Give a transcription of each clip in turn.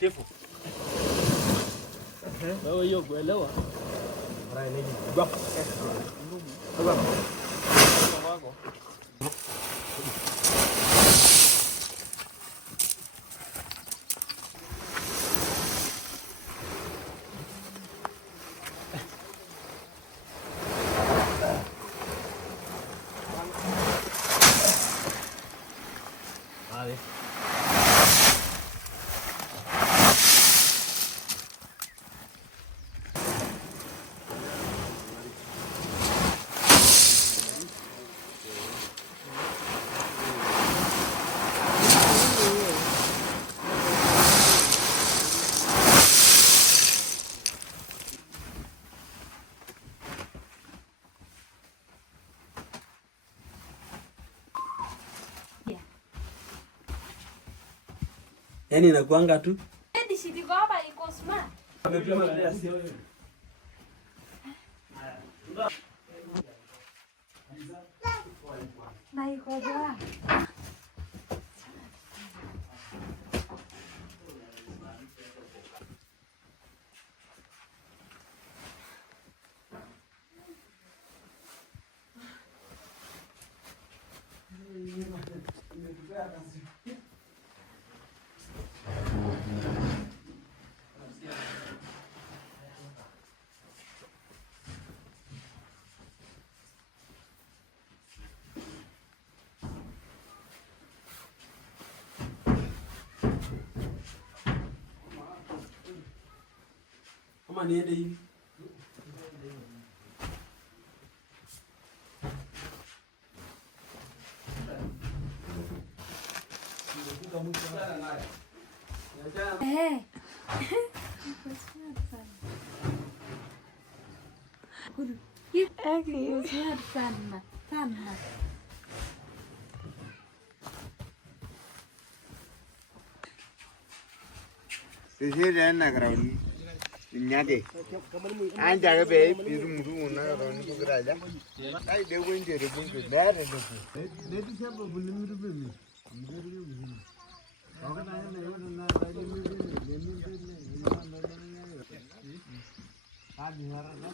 Defu. Wewe hiyo kuelewa. Rai nini? Gwa. Gwa. Wako. Vale. Yaani inakuanga tu. Hadi shiti kwa hapa iko smart. Amepima na sio wewe. Na iko bra. Kama niende hivi. Eh. Eko smart sana. Sana. Sisi na ground. Nyade. Anja ga be piru muru na ground ko graja. Ai de wende re bunge na re do. De ti sabo bulmi ru be mi. Oga na na yo na da ni mi ni ni na na na. Ah bihara na.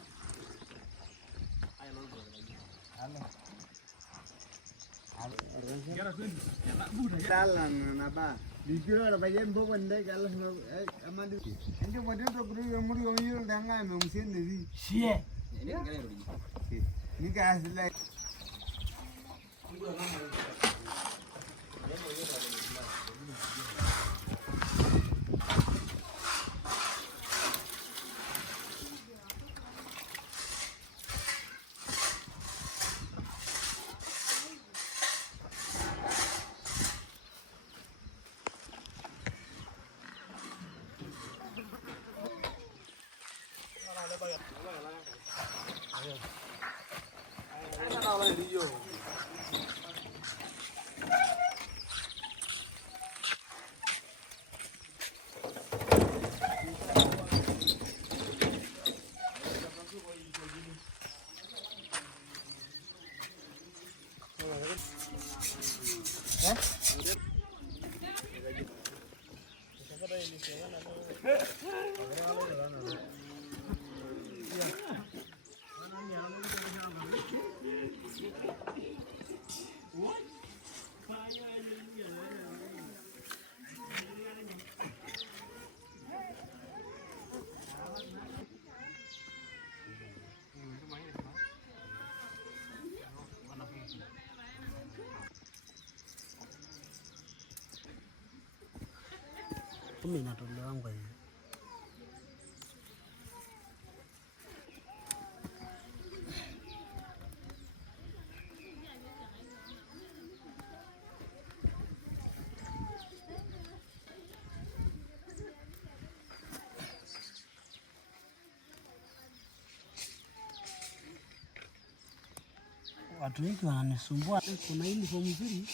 Ai lo go. Dalan na ba. Dikira ada bayan bawa ndai kalau amadu. Ente badan tu guru yang muri yang ini danga memusin ni. Sie. Ni kan hasilnya. Kumbe inatolewa ngwa hiyo. Watu wengi wananisumbua. Kuna uniform nzuri.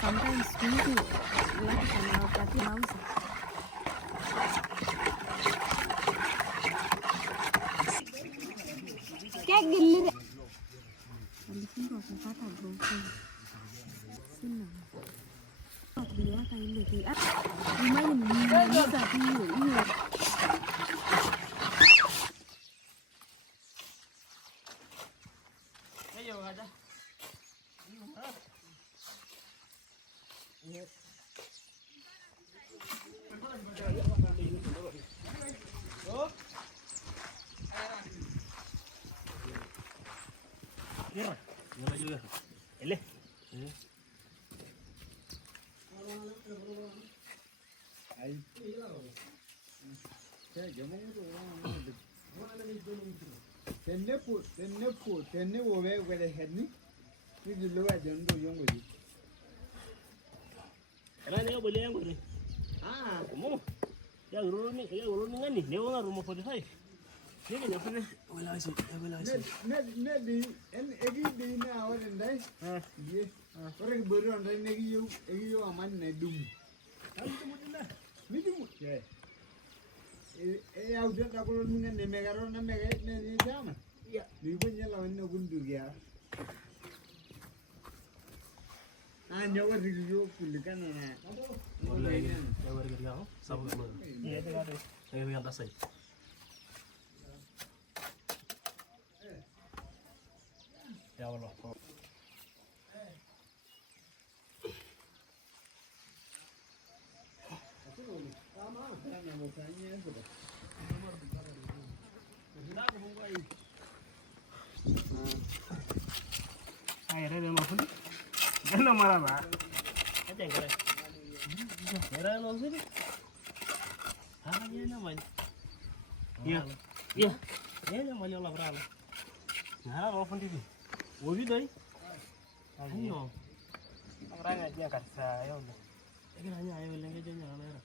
Sometimes mtu watu wanawapatia nauza. Kegili. Walifungwa kupata broken. Sina. Tuliwaka ile ki. Imani mmoja hiyo. Heyo ada. Tenne wo be wele hedni ni dilu wa jendo yongo di Era ne bole yango ni mo ya uruni ngani ne wona rumo 45 ne ke nyafane wala isi ne di en egi di na wale ndai ye ore boro ndai ne egi yo aman ne dum mi dum ye au de ta ko ne megaro na mege ne ni jama ya ni punya lawan no gundu ya nyawa riyo kulikana na wallahi ya warga ya sabu ko ya de gade ay wi anda say ya wallah ay re ma fuli Gana maraba. Aja kare. Era no sini. Ah, ya na mal. Ya. Ya. Ya na mal yola brala. Na ro fundi bi. Wo bi dai. Ayo. Orang aja karsa ya udah. Lagi nanya ayo lagi aja nyala merah.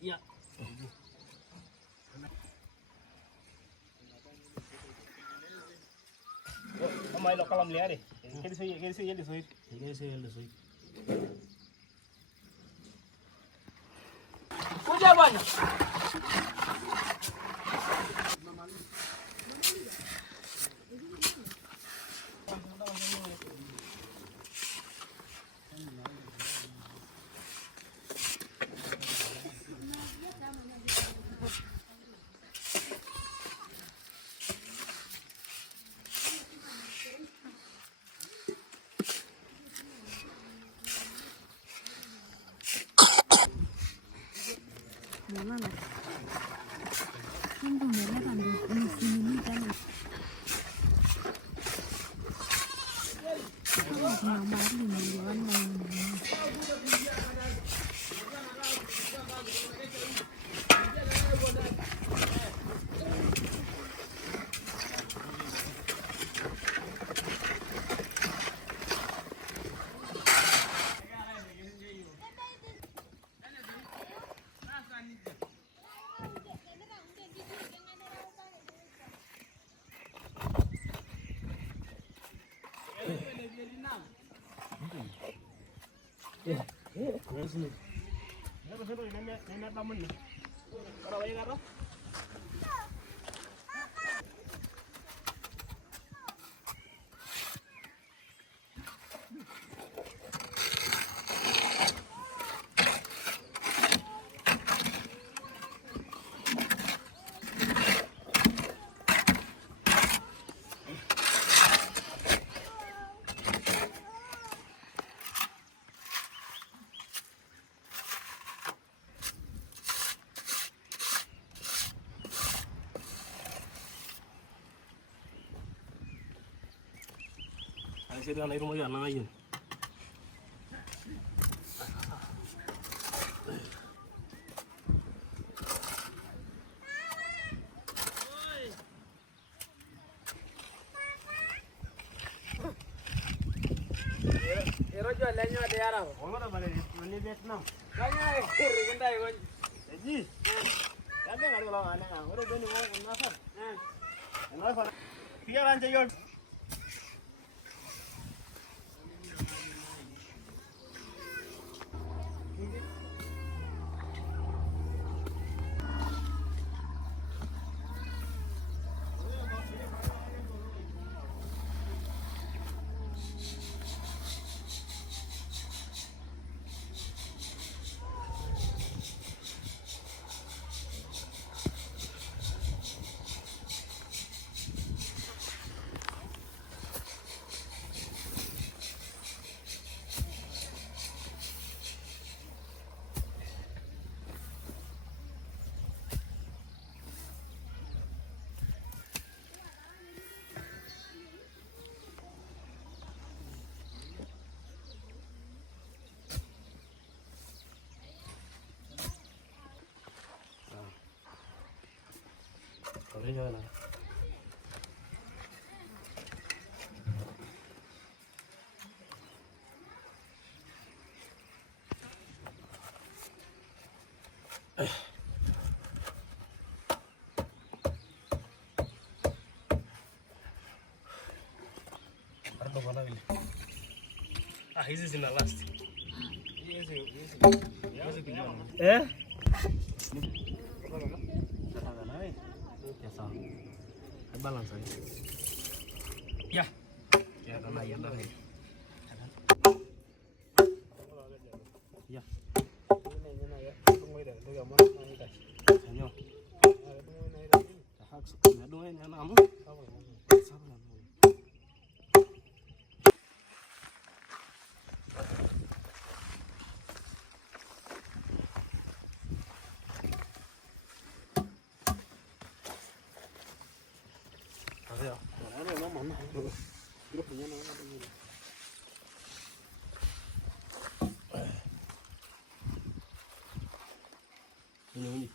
Ya. Amai lo kalam lihat deh. Kiri saya di soit. Udah banyak. Mama. Mambo umeleta ndio unisimamie tena. Kuna mahali niliona Saya dah naik rumah ya, naik. Erojo lenyo de yara. Orang dah balik ni Vietnam. Kanya kirigenda iwan. Ji. Ada nggak kalau ada nggak? Orang dah ni mau nafas. Nafas. Tiga ranca yon. Boleh jalan. Ardo bana bile. Hizi zina last. Hizi kijana. Balance aja. Ya. Ya karena ya dah. Ya. Ini ya. Tunggu dah. Tunggu mana ini dah. Sanyo. Tunggu ini dah. Hak sekali. Tunggu ini nama. Sabar. Ini.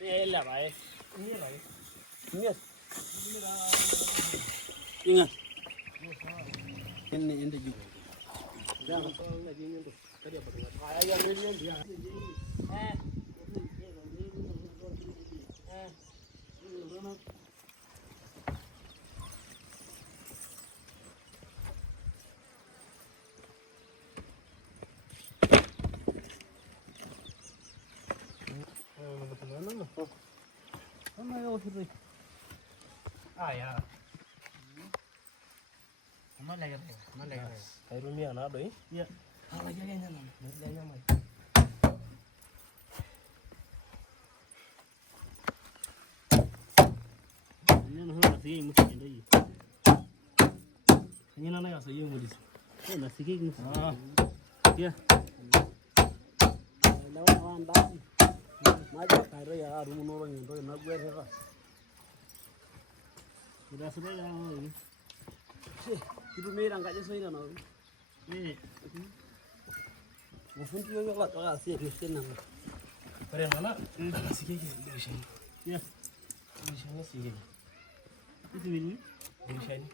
Iya baik. Iya baik. Ingat. Ingat. Ini juga. Jangan soal lagi ini. Tadi apa dengar? Ayah yang dia. Kairumia nado hii. Ya. Hala jaga nyana. Ndio nyama. Nyana hana sige musi ndai. Nyana na yasa yeye mudisi. Na sige musi. Ya. Lawa wanda. Maji kairo ya arumu noro ndo na gwerera. Sudah sudah ya. Itu merah enggak je soalnya nau. Mafundi yo la toka si Cristiano. Pare mana? Sikiki dirishani. Ya. Dirishani sikiki. Itu ini dirishani.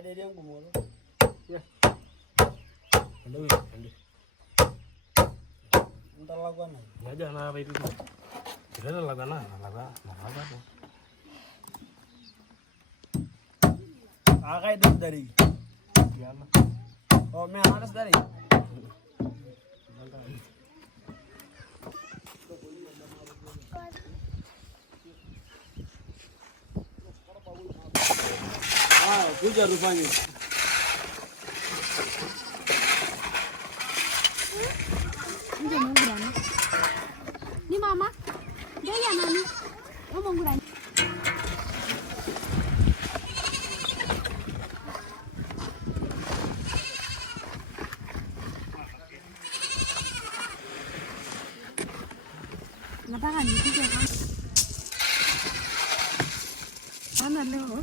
Ada yang kumur. Ya. Ando. Entar laguan. Ya jangan apa itu. Tidak ada laguan tuh. Akai itu dari. Ya mah. Oh, me harus dari. Kuja rupanya. Ini mau gurani. Ni mama. Dia ya nani. Mau gurani. Natakan itu kan. Mana lo?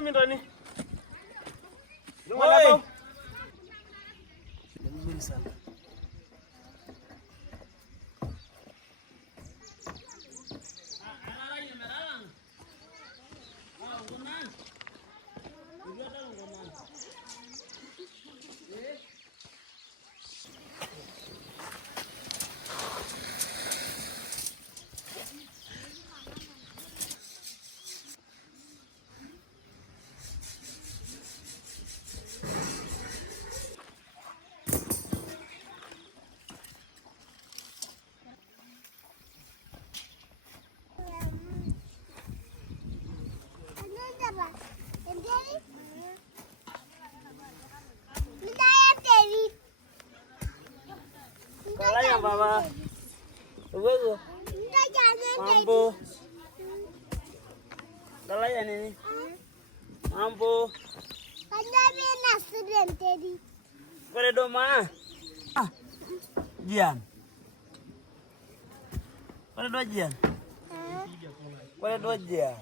Minta ni. Oi. Nzuri sana. Kalau yang bawa, betul. Mampu. Kalau yang ini, mampu. Kau doma. Jian. Kau dua jian. Kau dua jian.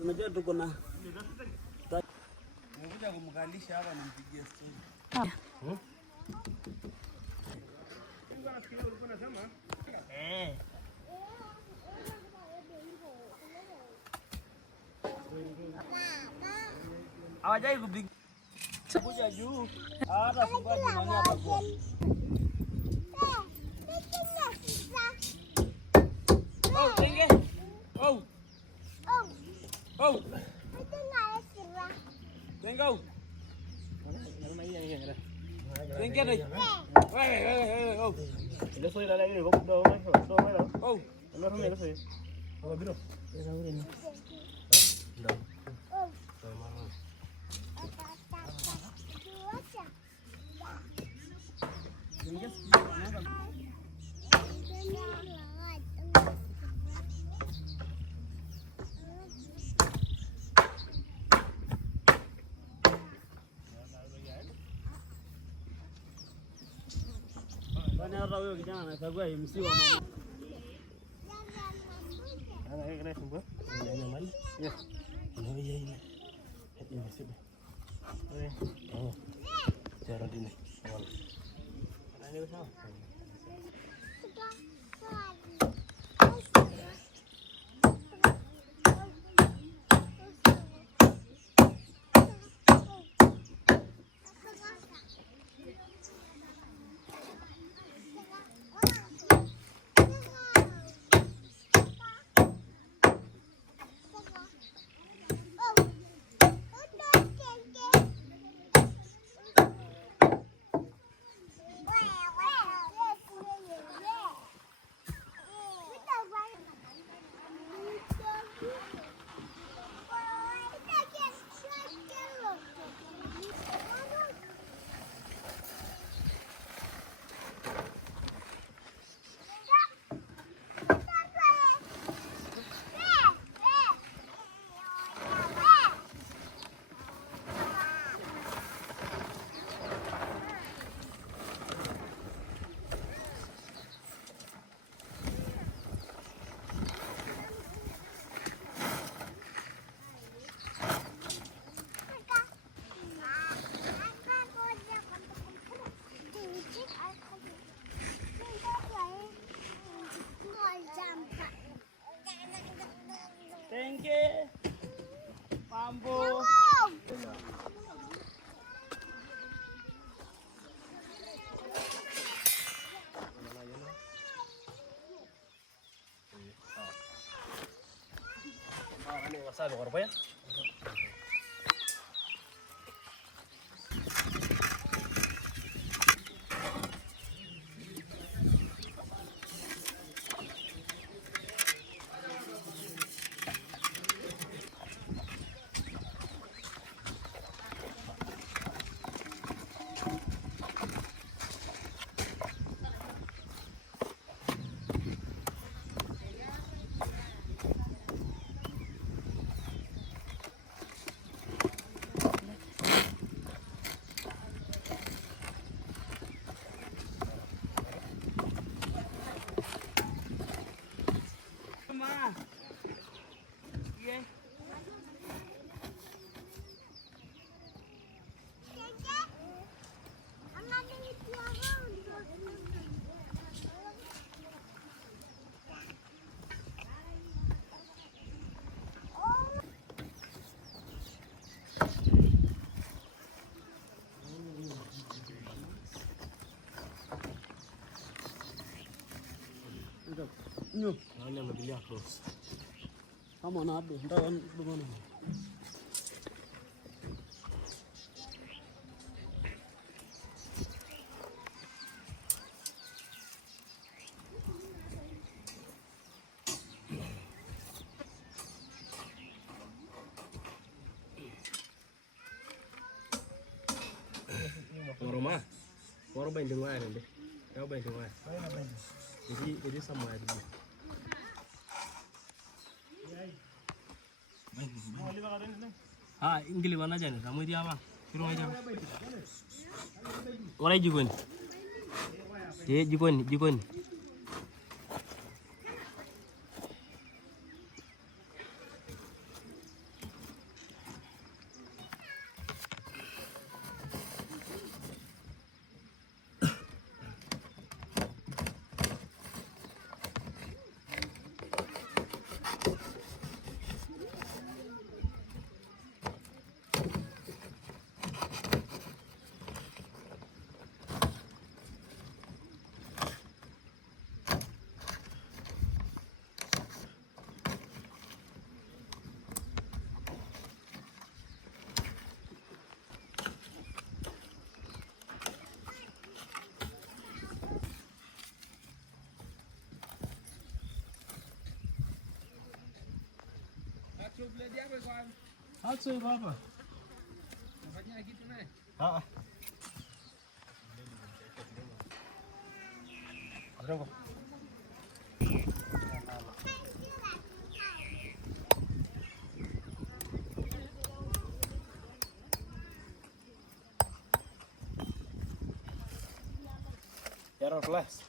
Unajua tuko na nimekuja kumkalisha hapa nimpigie story. Hawajai kupiga kuja juu. Hata sababu nani atakuwa. Oh, tenge. Oh. Oh. Tengau. Tengke deh. Oh. Ile soy la lagi ko do ma so ma do. Oh. Ano me soy. Ko biro. Esa ure ni. No. Bana huyo kijana anachagua MC wa mama. Ana ile sumbu. Nanya mali. Ya. Ndio yeye. Ni msiba. Oh. Cara dini. Awal. Ana ni sawa. Tengke. Mambo. Ano wasabi ko pa yan? Nyo. Ano mabili close. Kama na hapo ndio bwana. Oroma. Oro ba ndingwa nende. Yao ba ndingwa. Jadi sama aja. Ah, ingili mana aja nih? Kamu dia apa? Kiro aja. Orang jikun. Ye jikun. Acha baba. Nafanya kitu naye. Mdogo. Yaro class.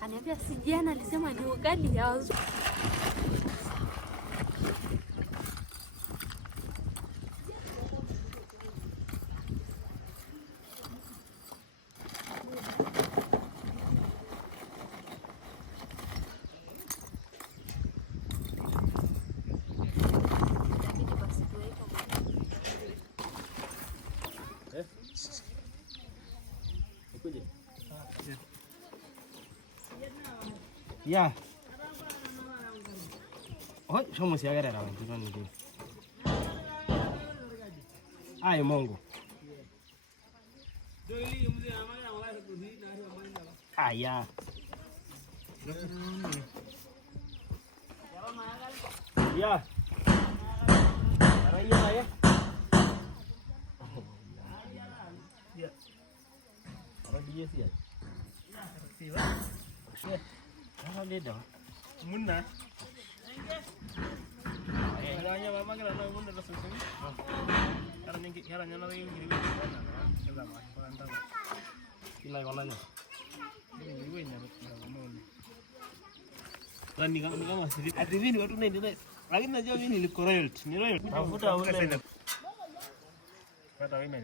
Ananiambia si jana alisema ni ugali ya wazungu. Ya. Oh, shomo siagara rawan tuan ni. Ay mongo. Aya. Ya. Araya ya. Ya. Orang dia sih ya. Siapa? Apa dia dah? Munna. Caranya mama kira nak munna rasul sini. Caranya nak lagi gini. Kita mah perantau. Kilai kolanya. Ini gue nyamuk ngomong. Lani kami masih. Ada ini waktu ni dia. Lagi nak jawab ini lip royal. Ni royal. Tahu tahu ni. Tahu ini.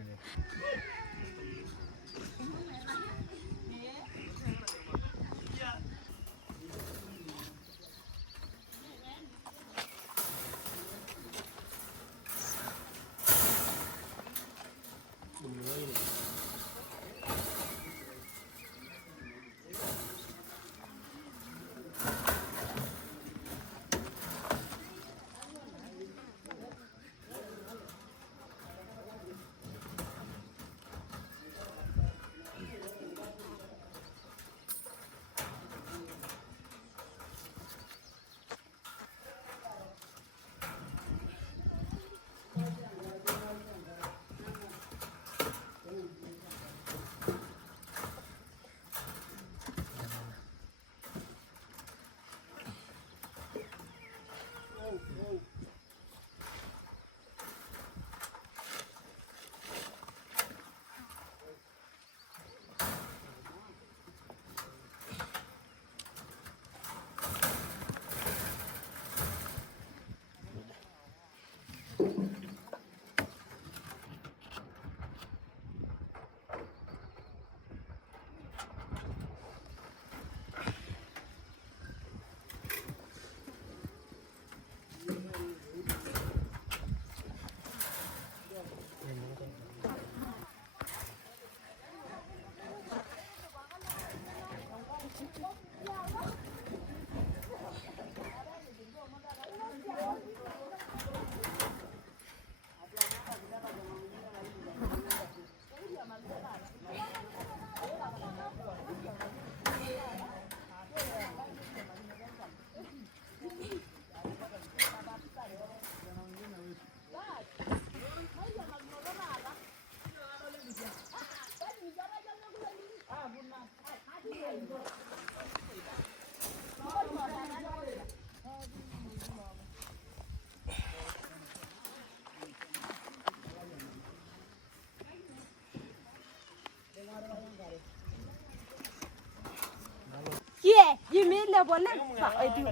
Jimile pole.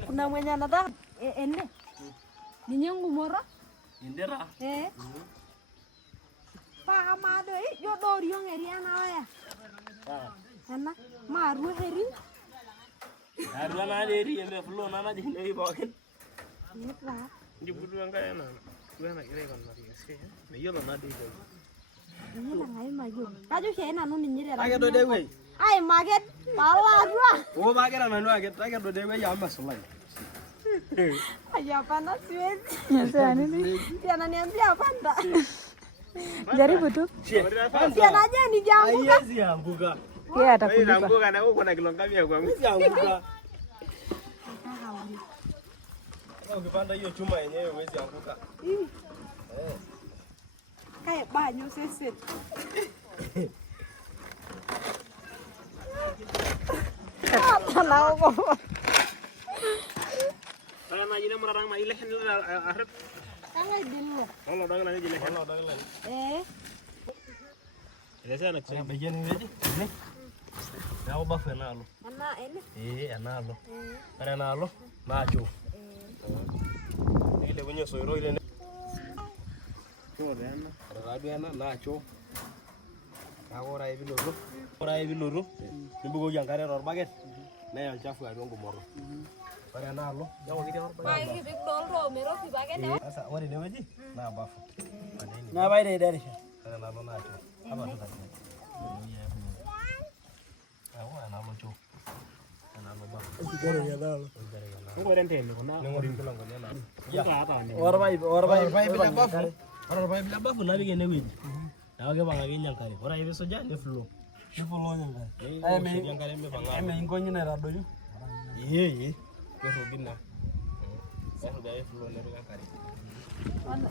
Kuna mwenye anataka ene. Ninye ngumoro. Indera. Pakamado yo doriong eriana waya. Ana maru heri. Arua na eri eme flow na na jine iboken. Nipra. Jibudu enkae na. Kuena kire kon mari ese. Meyiolo na dei. Ninye ngai mayo. Kajo she nanu ninye dera. Ake do dewe. Ai maget pala adua. O bagera nanu ake do dewe ya masulai. Hapana siwezi. Nyasa nini? Pia ananiambia panda. Jaribu tu. Pia naje nijaanguka. Haiwezi anguka. Yeye atakulipa. Anguka na uko na kilo ngapi ya kwangu? Haiwezi anguka. Ukipanda hiyo chuma yenyewe huwezi anguka. Kae banyo sese. Tanao. Kalau nak jadi merarang mai leh ni arep. Kangai dulu. Kalau dah lagi leh. Kalau dah lagi. Biasa nak Saya bagian ini aja. Ini. Ya ubah fena lo. Ana ini. Ana lo. Ana lo. Macho. Ile wenye soiro ile. Korena. Rabiana nacho. Agora hivi loro. Ora hivi loro. Nibugo yankare ror baget. Na ya chafu ya dongo moro. Ore enalo, yawa kiti orba. Mai kipik dolro meropi bagede. Sasa ore neweji na bafu. Na baide darisha. Ore enalo nacho. Hapa tu tatu. Awa enalo cho. Enalo bafu. Sigara ya dalo. Ngore ntende kuna. Ngori mkulango nyana. Ya ata ni. Orba bila bafu. Orba bila bafu na bige neweji. Nawe ke banga kinyankare. Ora hivi soja ni flow. Ni follow nyankare. Ai me nyankare me banga. Me ingonyi na radoyo. Ye. Keso bina. Keso gawe flow ne nyankare. Ana.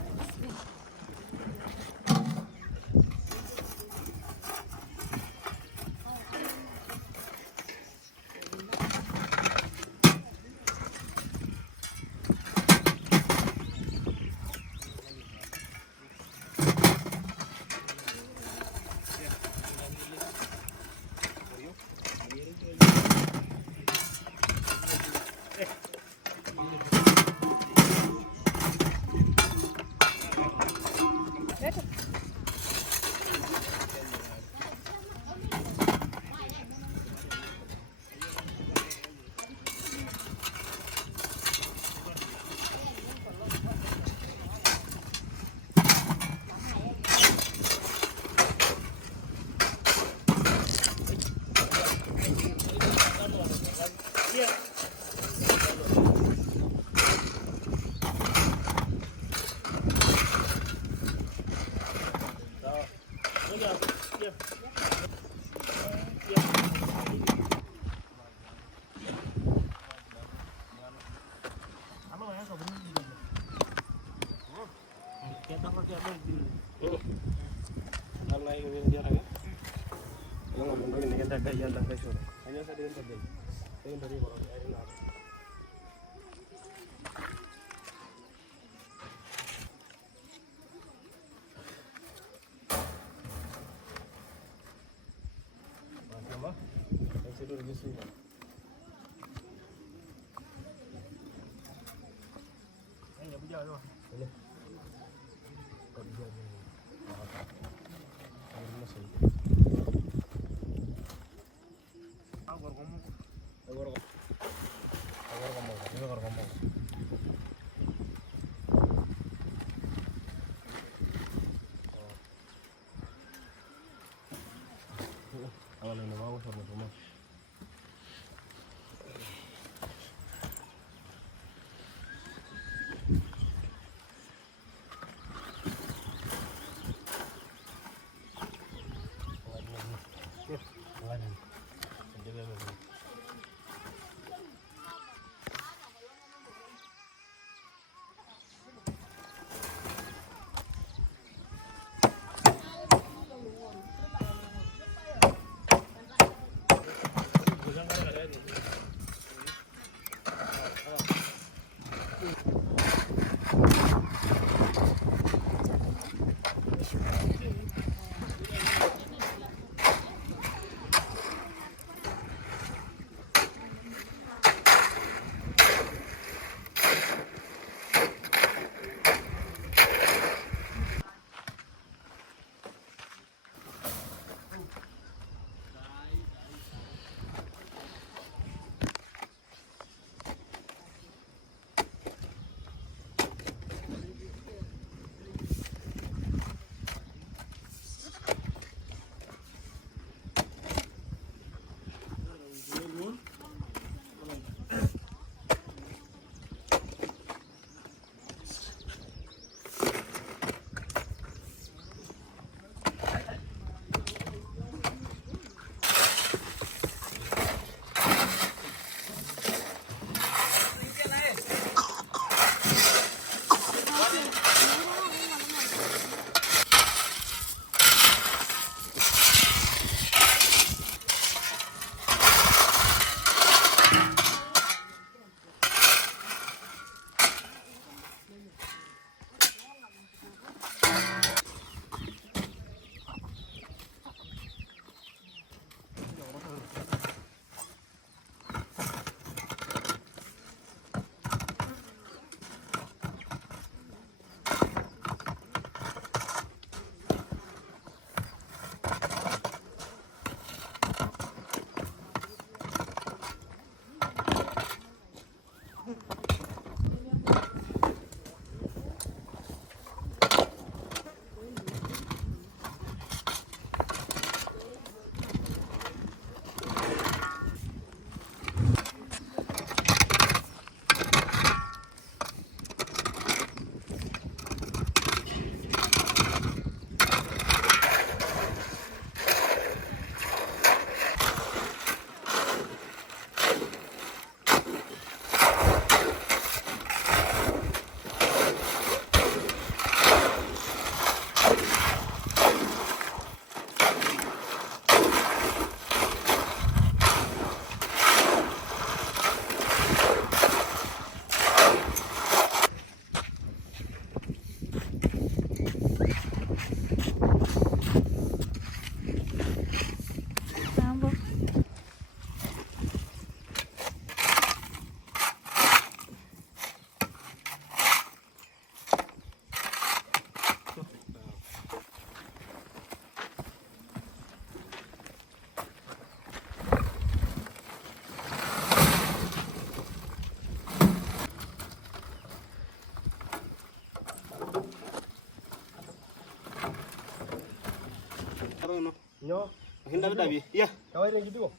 Dabi. Ya. Kawaida ngidiko.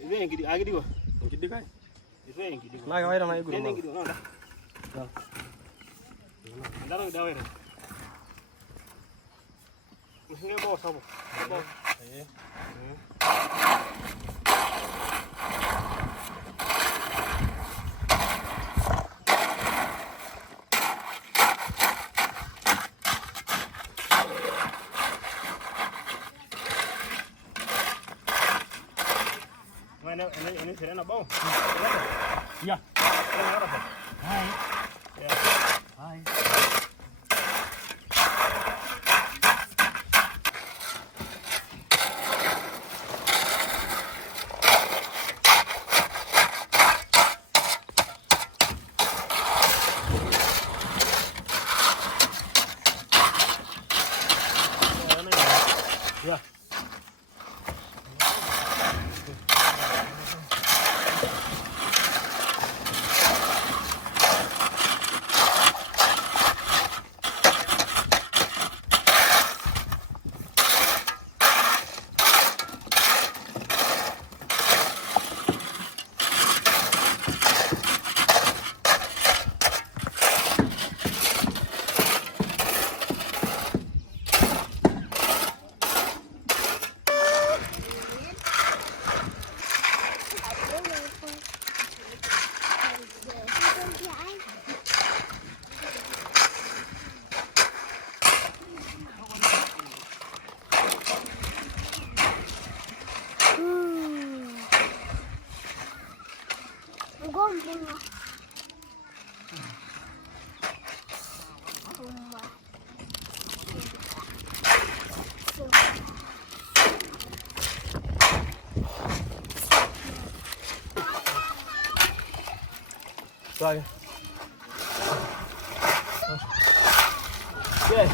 Iwe ngidi agidiko. Ngidiko ai. Iwe ngidiko. Na kawaida na iguru. Ngidiko no da. Ndaro dawe. Nge bo sabo. Bo. Eh. Ini serena bau. Ya. Hai. Ya. Hai. Ya. Sorry. Yes.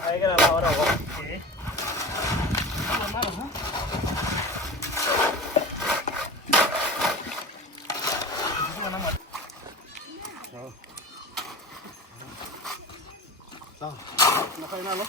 Ay ka na ako. Okay. Mama, ha? Nakay na lo.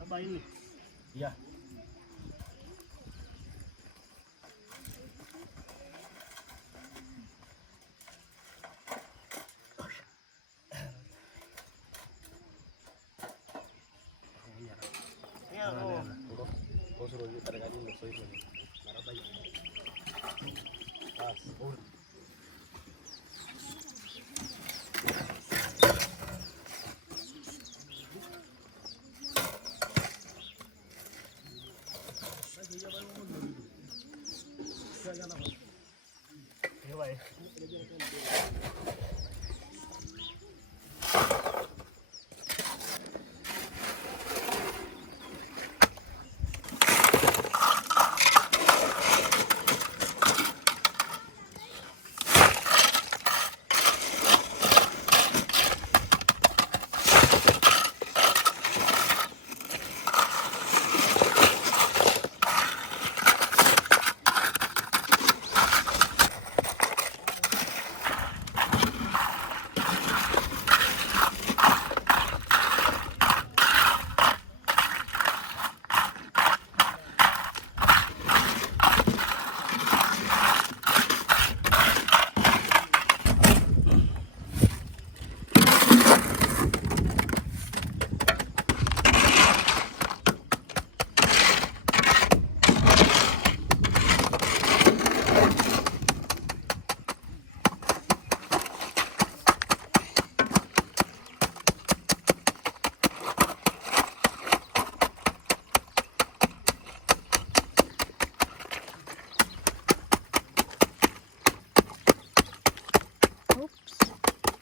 Apa ini? Ya. Kau suruh dia pada kali ini soi soi. Marah banyak. Pas.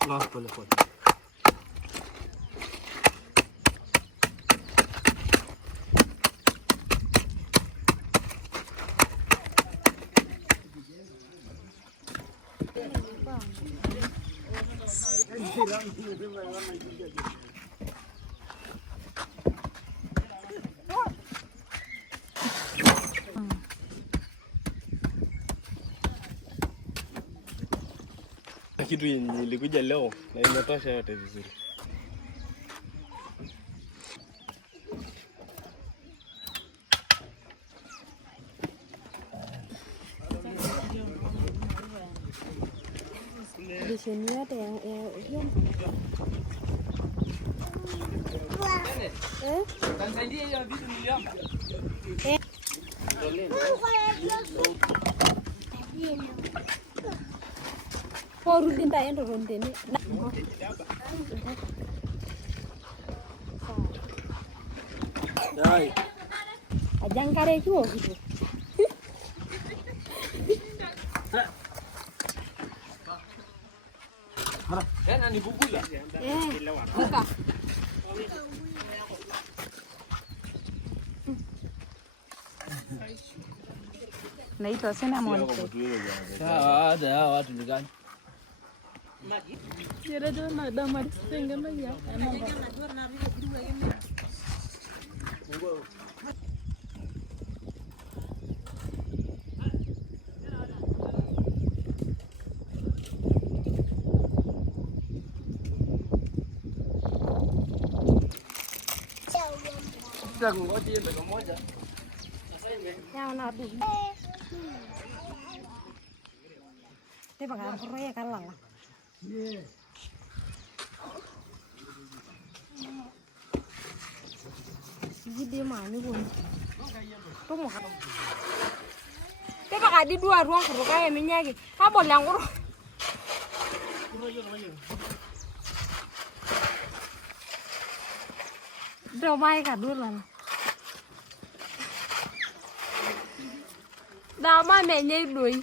Nah, boleh. Kitu nilikuja leo na imetosha yote vizuri. Disheni yote ya Tanzania hiyo vitu niliomba. Porudi ndaenda rondeni. Dai. Ajankare kiwo kitu. Tena ni bugula. Buka. Naitwa Cinnamon cake. Sawa, hata watu ni gani? Yere do na da mari senga na ya. Ngoja iende pamoja. Ya na du. Te pagar correa kalala. Gede mani pun. Tunggu kan. Kita kadi dua ruang keruka ya minyak. Apa boleh anggur? Domai kadulan. Dama menye doi.